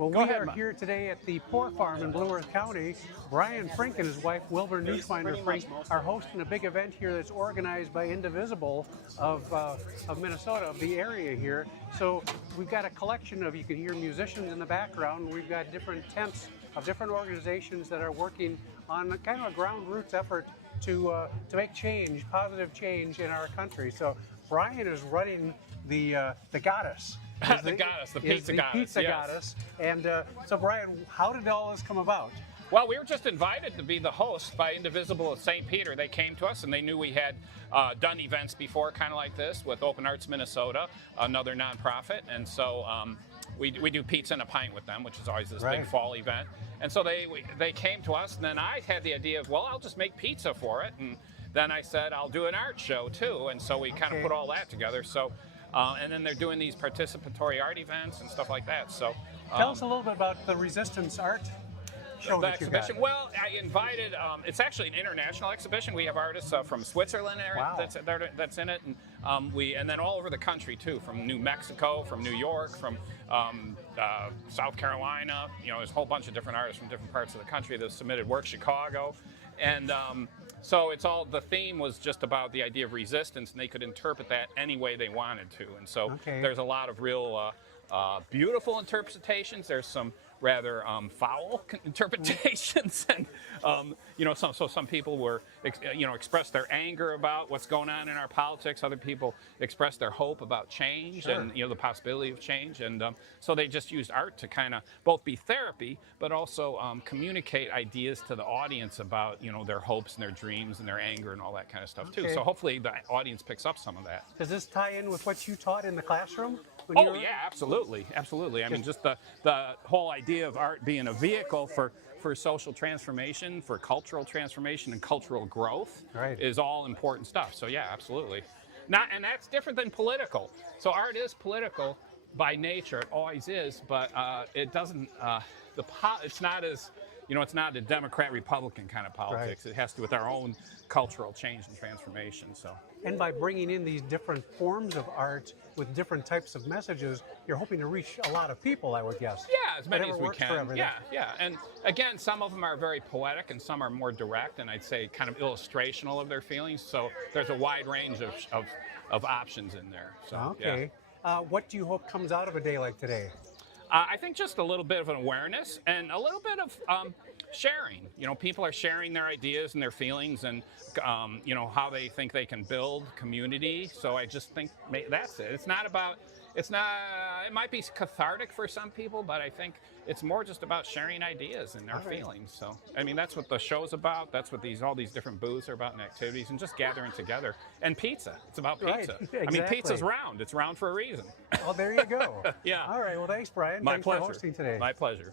Well, we are here today at the Poor Farm in Blue Earth County. Brian Frink and his wife, Wilbur Neushwander-Frink, are hosting a big event here that's organized by Indivisible of Minnesota, of the area here. So we've got a collection of, you can hear musicians in the background. We've got different tents of different organizations that are working on kind of a ground roots effort to make change, positive change in our country. So Brian is running the goddess. The pizza goddess. And so, Brian, how did all this come about? Well, we were just invited to be the host by Indivisible St. Peter. They came to us and they knew we had done events before, kind of like this, with Open Arts Minnesota, another nonprofit. And so we do pizza and a pint with them, which is always this big fall event. And so they came to us, and then I had the idea of, well, I'll just make pizza for it. And then I said, I'll do an art show too. And so we kind of put all that together. So. And then they're doing these participatory art events and stuff like that. So, tell us a little bit about the Resistance Art show that exhibition. You got. Well, I invited. It's actually an international exhibition. We have artists from Switzerland that's in it, and then all over the country too, from New Mexico, from New York, from South Carolina. You know, there's a whole bunch of different artists from different parts of the country that submitted work. Chicago, and. So it's all, the theme was just about the idea of resistance, and they could interpret that any way they wanted to. And so there's a lot of real beautiful interpretations. There's some rather foul interpretations, and some people were expressed their anger about what's going on in our politics. Other people expressed their hope about change and the possibility of change, and so they just used art to kind of both be therapy, but also communicate ideas to the audience about their hopes and their dreams and their anger and all that kind of stuff too. So hopefully the audience picks up some of that. Does this tie in with what you taught in the classroom? Oh yeah, absolutely. I mean, just the whole idea of art being a vehicle for social transformation, for cultural transformation and cultural growth is all important stuff. So yeah, absolutely. And that's different than political. So art is political by nature, it always is, but it doesn't. It's not as it's not a Democrat-Republican kind of politics. It has to do with our own cultural change and transformation. So. And by bringing in these different forms of art with different types of messages, you're hoping to reach a lot of people, I would guess. Yeah, as many as we can. Yeah. And again, some of them are very poetic and some are more direct and I'd say kind of illustrational of their feelings. So there's a wide range of options in there. So, what do you hope comes out of a day like today? I think just a little bit of an awareness and a little bit of sharing. People are sharing their ideas and their feelings and, how they think they can build community. So I just think that's it. It might be cathartic for some people, but I think it's more just about sharing ideas and their feelings. So, I mean, that's what the show's about. That's what all these different booths are about and activities and just gathering together. And pizza. It's about pizza. Exactly. I mean, pizza's round. It's round for a reason. Well, there you go. Yeah. All right. Well, thanks, Brian. My thanks pleasure. for hosting today. My pleasure.